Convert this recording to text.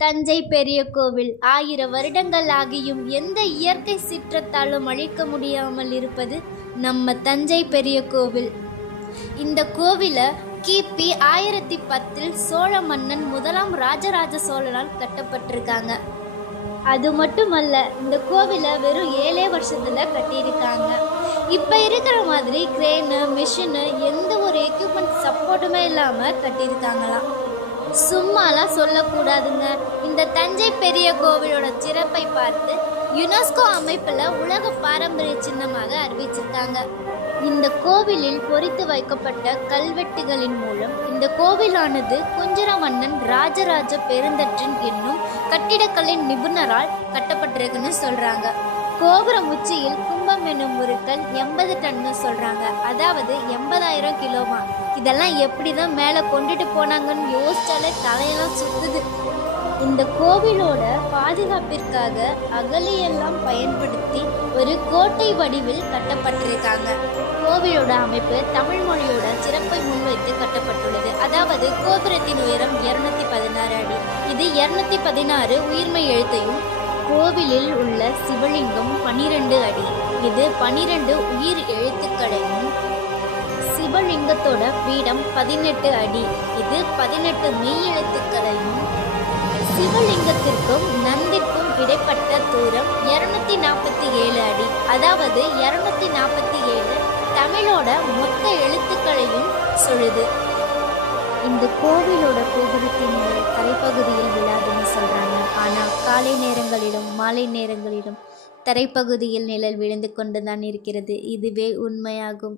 தஞ்சை பெரிய கோவில் 1000 வருடங்கள் ஆகியும் எந்த இயற்கை சீற்றத்தாலும் அழிக்க முடியாமல் இருப்பது நம்ம தஞ்சை பெரிய கோவில். இந்த கோவிலை கிபி 1010 சோழ மன்னன் முதலாம் ராஜராஜ சோழனால் கட்டப்பட்டிருக்காங்க. அது மட்டுமல்ல, இந்த கோவிலை வெறும் 7 வருஷத்துல கட்டியிருக்காங்க. இப்போ இருக்கிற மாதிரி கிரேனு மிஷினு எந்த ஒரு எக்யூப்மெண்ட் சப்போர்ட்டுமே இல்லாமல் கட்டியிருக்காங்களாம். சும்மாலாம் சொல்லக்கூடாதுங்க. இந்த தஞ்சை பெரிய கோவிலோட சிறப்பை பார்த்து யுனெஸ்கோ அமைப்பில் உலக பாரம்பரிய சின்னமாக அறிவிச்சிருக்காங்க. இந்த கோவிலில் பொறித்து வைக்கப்பட்ட கல்வெட்டுகளின் மூலம் இந்த கோவிலானது குஞ்சர மன்னன் ராஜராஜ பெருந்தற்றன் என்னும் கட்டிடக்கலை நிபுணரால் கட்டப்பட்டிருக்குன்னு சொல்றாங்க. கோபுரம் உச்சியில் கும்பம் என்னும் ஒரு கல் 80 டன்னு சொல்றாங்க. அதாவது 80,000 கிலோமா. இதெல்லாம் எப்படிதான் மேலே கொண்டுட்டு போனாங்கன்னு யோசிச்சாலே தலையெல்லாம் சுத்துது. இந்த கோவிலோட பாதுகாப்பிற்காக அகழியெல்லாம் பயன்படுத்தி ஒரு கோட்டை வடிவில் கட்டப்பட்டிருக்காங்க. கோவிலோட அமைப்பு தமிழ் மொழியோட சிறப்பை முன்வைத்து கட்டப்பட்டுள்ளது. அதாவது கோபுரத்தின் உயரம் 216 அடி. இது 216 உயிர்மை எழுத்தையும், கோவிலில் உள்ள சிவலிங்கம் 12 அடி. இது 12 உயிர் எழுத்துக்களையும், சிவலிங்கத்தோட பீடம் 18 அடி. இது 18 மெய் எழுத்துக்களையும், சிவலிங்கத்திற்கும் நந்திற்கும் இடைப்பட்ட தூரம் 247 அடி. அதாவது 247 தமிழோட மொத்த எழுத்துக்களையும் சொல்லுது. இந்த கோவிலோட கோபுரத்தின் தரைப்பகுதியில் விழாதுன்னு சொல்கிறாங்க. ஆனால் காலை நேரங்களிலும் மாலை நேரங்களிலும் தரைப்பகுதியில் நிழல் விழுந்து கொண்டு தான் இருக்கிறது. இதுவே உண்மையாகும்.